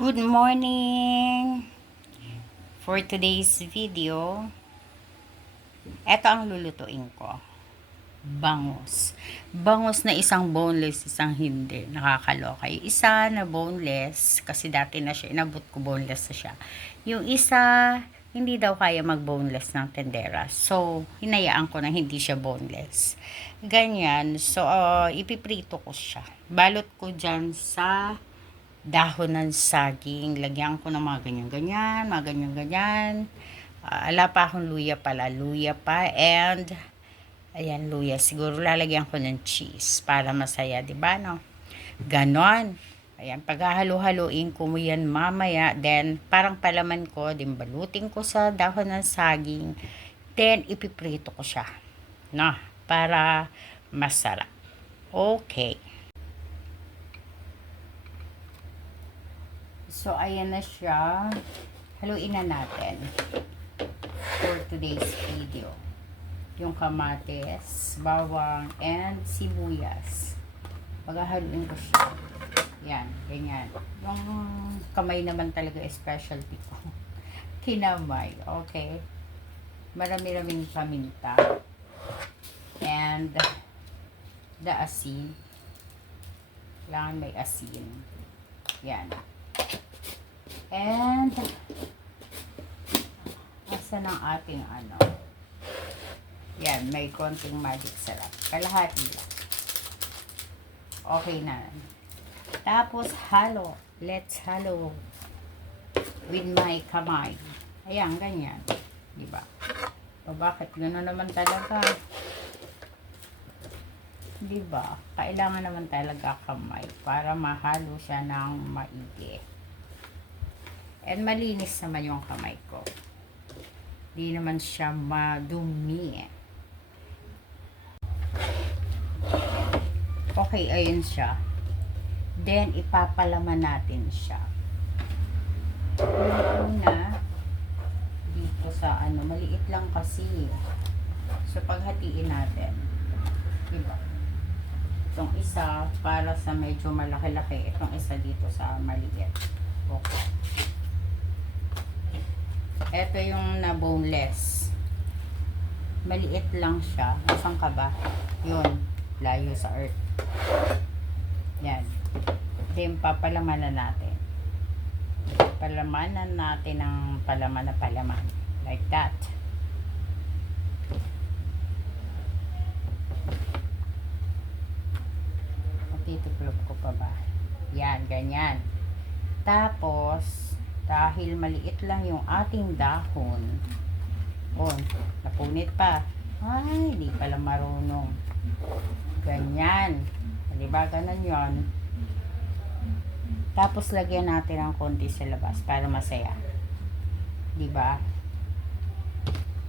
Good morning! For today's video, eto ang lulutuin ko. Bangus. Bangus na isang boneless, isang hindi. Nakakaloka. Yung isa na boneless, kasi dati na siya, inabot ko boneless na siya. Yung isa, hindi daw kaya mag-boneless ng tendera. So, hinayaan ko na hindi siya boneless. Ganyan. So, ipiprito ko siya. Balot ko dyan sa dahon ng saging. Lagyan ko ng mga ganyan-ganyan, mga ganyan-ganyan. Ala pa akong luya pala. Luya pa and ayan, luya. Siguro lalagyan ko ng cheese para masaya, di ba, no? Ganon. Ayan, paghahalo-haluin ko mo yan mamaya. Then, parang palaman ko, din balutin ko sa dahon ng saging. Then, ipiprito ko siya. No? Para masarap. Okay. So, ayan na siya. Haluin na natin for today's video. Yung kamatis, bawang, and sibuyas. Paghahaluin ko siya. Yan, ganyan. Yung kamay naman talaga specialty ko. Kinamay, okay. Marami-raming paminta. And the asin. Kailangan may asin. Yan. And asa ng ating ano, yan, may konting magic sarap, kalahati lang. Okay na. Tapos halo, let's halo with my kamay. Ayan, ganyan, diba? O bakit gano'n naman talaga, diba? Kailangan naman talaga kamay para mahalo siya ng maigi. And malinis naman yung kamay ko. Di naman siya madumi. Okay, ayun siya. Then, ipapalaman natin siya. Una, dito sa ano, maliit lang kasi. So, paghatiin natin. Diba? Itong isa, para sa medyo malaki-laki. Itong isa dito sa maliit. Okay. Ito yung na boneless. Maliit lang siya. Nasaan ka ba? Yun. Layo sa earth. Yan. Then, papalamanan natin. Palamanan natin ng palaman na palaman. Like that. Matituklog ko pa ba? Yan, ganyan. Tapos, dahil maliit lang yung ating dahon, oh, napunit pa. Ay, di pala marunong. Ganyan. Diba, ganun yun. Tapos, lagyan natin ng konti sa labas para masaya. Diba?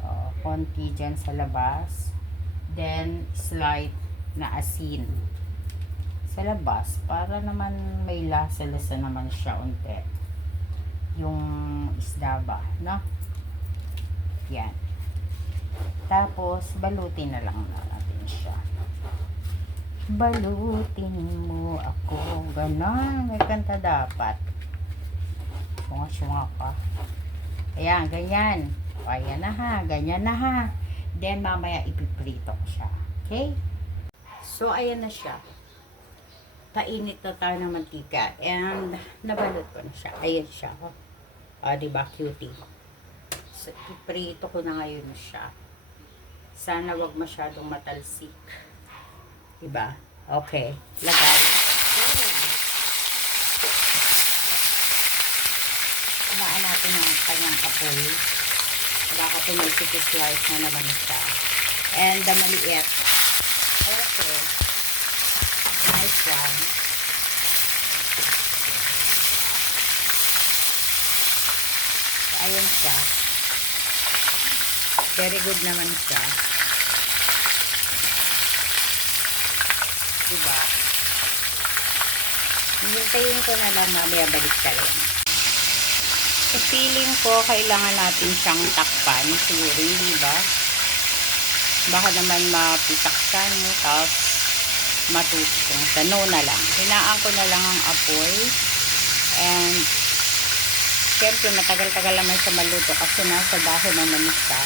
Oh, konti dyan sa labas. Then, slight na asin sa labas para naman may lasa-lasa naman siya unti. Yung isda ba, no? Yan. Tapos, balutin na lang natin siya. Balutin mo ako. Ganon. May kanta dapat. Sunga-sunga ka. Ayan, ganyan. O, ayan na ha. Ganyan na ha. Then, mamaya ipiprito ko siya. Okay? So, ayan na siya. Painit na tayo ng mantika. And, nabalot ko na siya. Ayan siya. Diba, cutie? So, iprito ko na ngayon siya. Sana wag masyadong matalsik. Diba? Okay. Lagay. Kumaan natin ang kanyang apoy. Baka tumulsik-slice na naman siya. And the maliit. Okay. Nice one. Ayan siya. Very good naman siya. Diba? Hintayin ko na lang mamaya balik ka rin. So, feeling ko kailangan natin siyang takpan. Siguro, hindi ba? Baka naman mapitak siya, no? Tapos matutong. Sa no na lang. Hinaan ko na lang ang apoy. And Siyempre, matagal-tagal naman siya maluto kasi nasa dahon naman siya.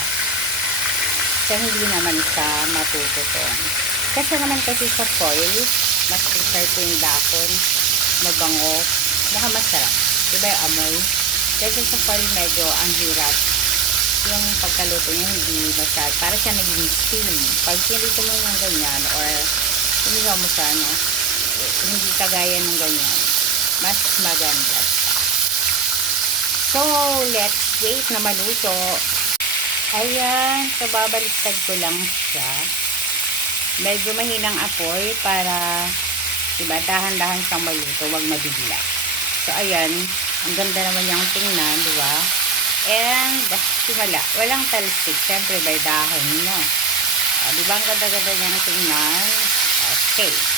Kaya hindi naman siya matututong. Kasi naman kasi sa foil, mas prefer ko yung dahon, mabango, mukhang masarap. Diba yung amoy? Kasi sa foil medyo ang hirap. Yung pagkaluto niya hindi masyad. Para siya naging steam. Pag pinito mo yung ganyan or inihaw mo siya, no? Hindi kagaya ng ganyan. Mas maganda siya. So, let's wait na maluto. Ayan. So, babaliktad ko lang siya. Medyo mahinang apoy para, diba, dahan-dahan siyang maluto. Huwag mabigla. So, ayan. Ang ganda naman yung tingnan, diba? And, simula. Walang talsik. Siyempre, may dahon, no? Diba, ang ganda-ganda niyang tingnan? Okay.